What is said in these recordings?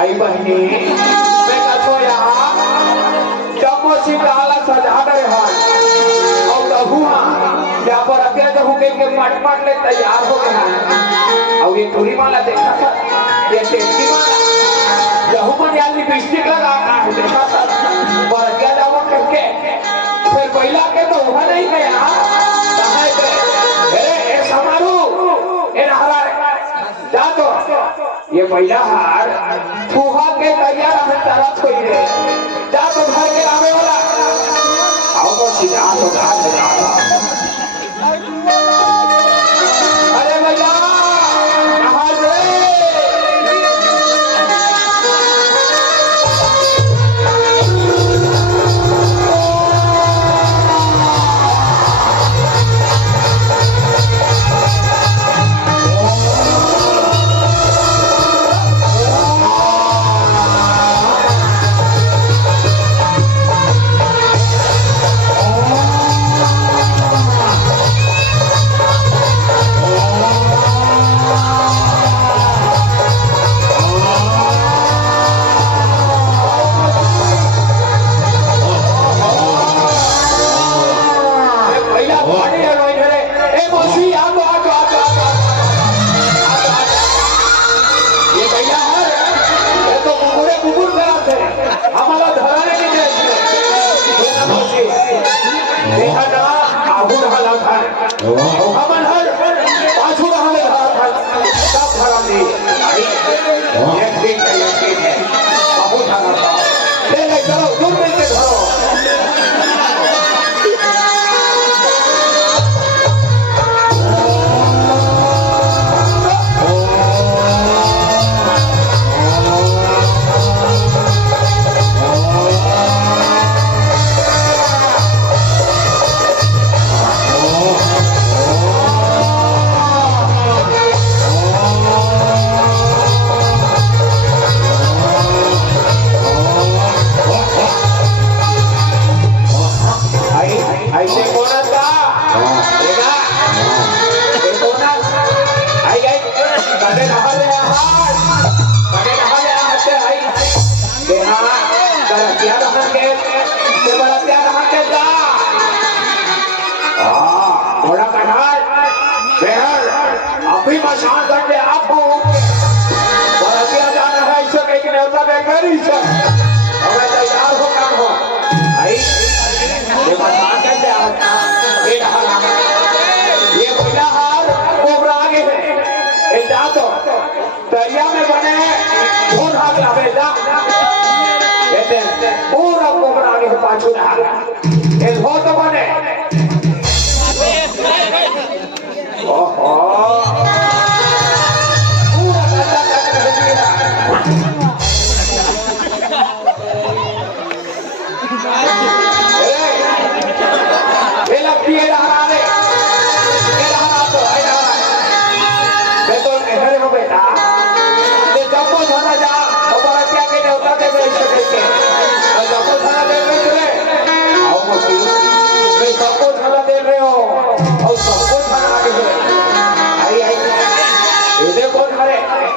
आई बहनी मैं कछो यहाँ जब सिंगाला सजा रहे हैं और लहुआ यहाँ पर अकेले जब के मट ले तैयार हो गया और ये टूरी वाला देखा था ये टेक्सी वाला जहू पर यार लिपस्टिक लगा है देखा था पर अकेले जब करके फिर महिला के तो हुआ नहीं गया कहाँ गए अरे समारू ये नहरा जा तो ये महिला हार फूहा के तैयार हमें तरह छोड़ दे जा तो घर के आवे वाला आओ तो सीधा तो अरे भैया कहाँ से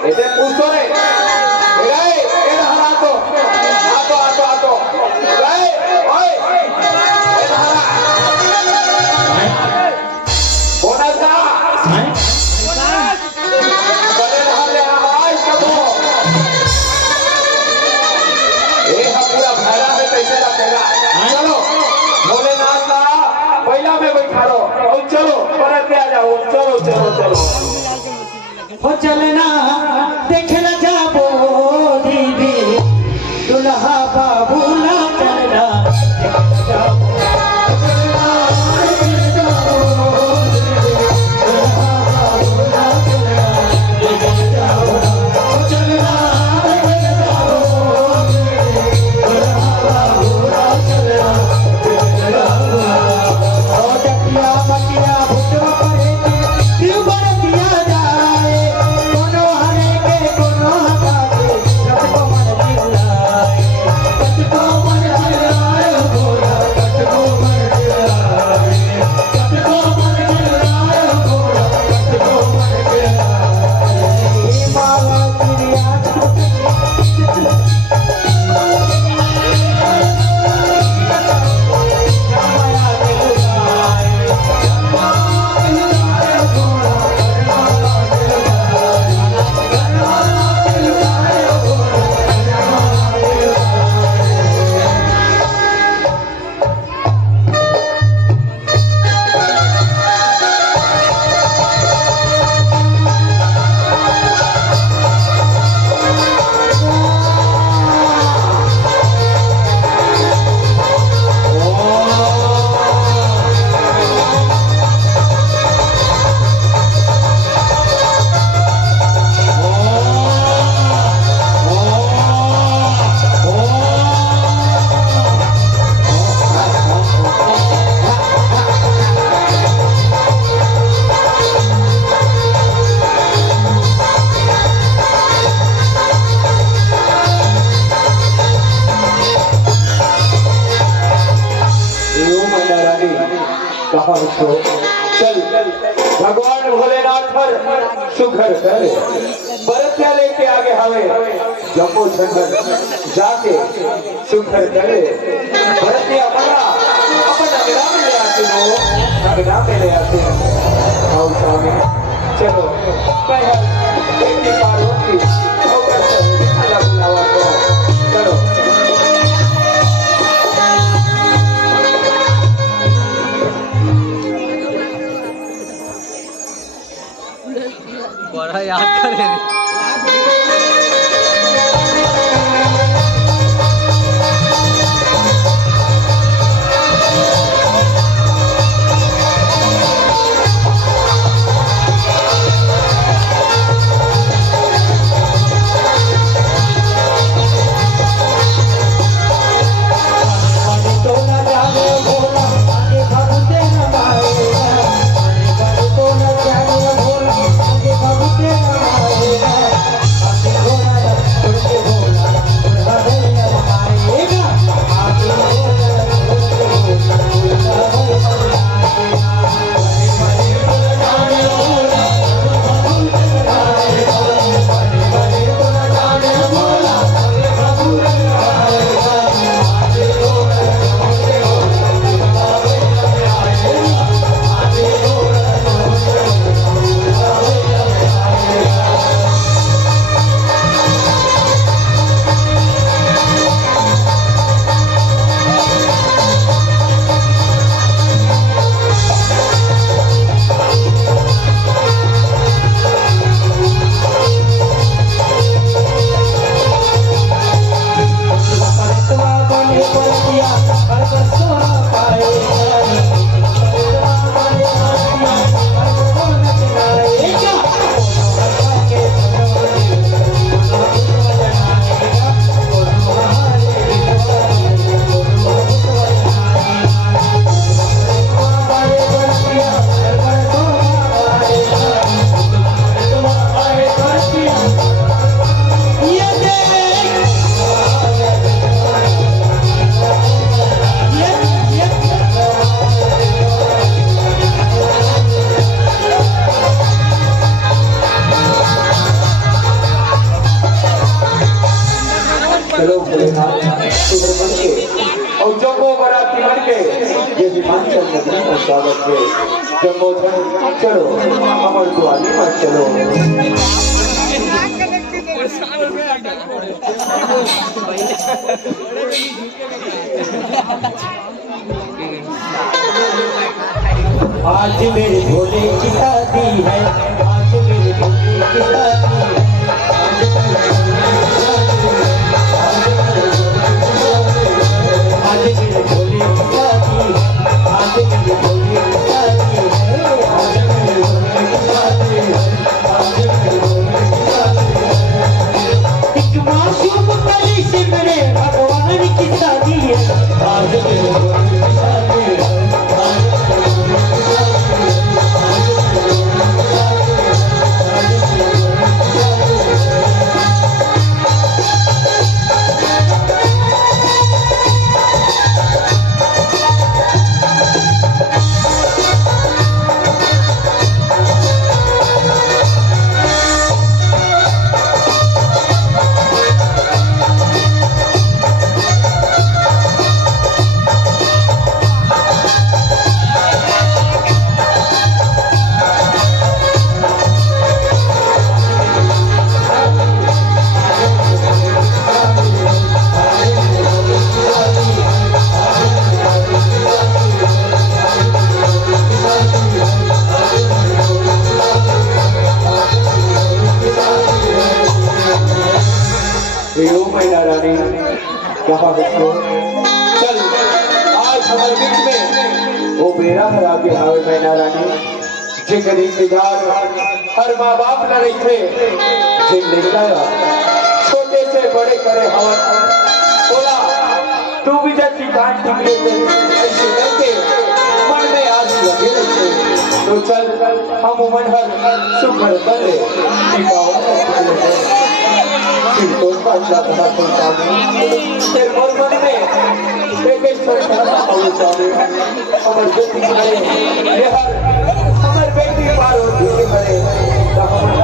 इसे पूछो रे गए इन हरा तो आतो गए ओए इन हरा बोनस का बड़े हरे आवाज कबो ये पूरा भैरा में कैसे रखेगा चलो भोलेनाथ का पहिला में बैठा रहो और चलो परत के आ जाओ चलो हो चलना देखना जाबो दीदी दुल्हा बाबू ना चलना चल भगवान भोलेनाथ पर सुखर करे बरतिया लेके आगे हवे जम्मू छंदन जाके सुखर करे बरतिया बड़ा अपन अगरा में ले आते हो अगरा में ले आते हैं और स्वामी चलो पहल देवी पार्वती होकर चलो बुलावा को चलो बड़ा याद करे Yeah. भोलेनाथ तुम्हें मन के और जम्मो बराती मन के ये हिमाचल नगरी में स्वागत है। जम्मो चलो अमर दुआरी में चलो। आज मेरे भोले की शादी है, आज मेरे भोले की शादी है, आज मेरे भोले की शादी है, आज मेरे भोले की शादी है, आज मेरे भोले की शादी है, आज मेरे भोले की शादी है। एक मासूम कली से मेरे भगवान की शादी है, आज मेरे भोले की शादी है, चल आज हमारे बीच में वो बेरा हरा के आवे मैना रानी जिनका इंतजार हर माँ बाप न रही थे जिन लेकर छोटे से बड़े करे हवन बोला तू भी जब काट निकले थे ऐसे करके मन में आज लगे थे तो चल हम मन हर सुखर करे तो फिर मोर मन में एक शर्मा होने चाहे हमर बेटी करे ये हर हमर बेटी पार होती है करे तो हमर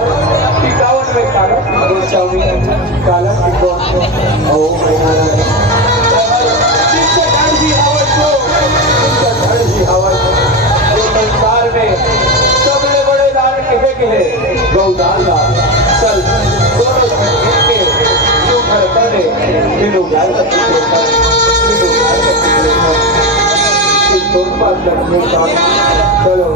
टिकावन में काला हो चाहे काला टिकावन ओ मैना जिससे घर भी आवत हो जिससे घर भी आवत संसार में सबले बड़े दान किसे के गौदान चल दोनों के करे बिनु ज्ञान का बिनु ज्ञान का इस तौर पर करने का चलो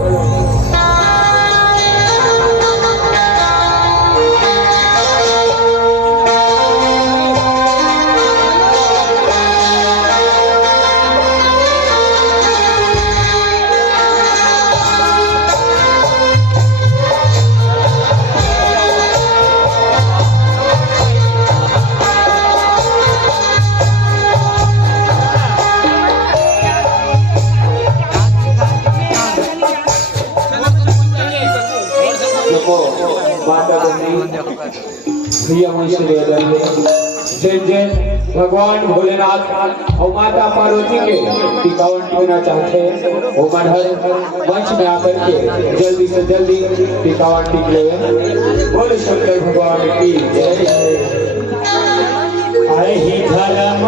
भैया जैन जैन भगवान भोलेनाथ और माता पार्वती के टिकावन टिकना चाहते हैं वो मनहर मंच में आकर के जल्दी से जल्दी टिकावन टिक ले बोले शंकर भगवान की जय। धर्म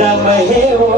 रम हे वो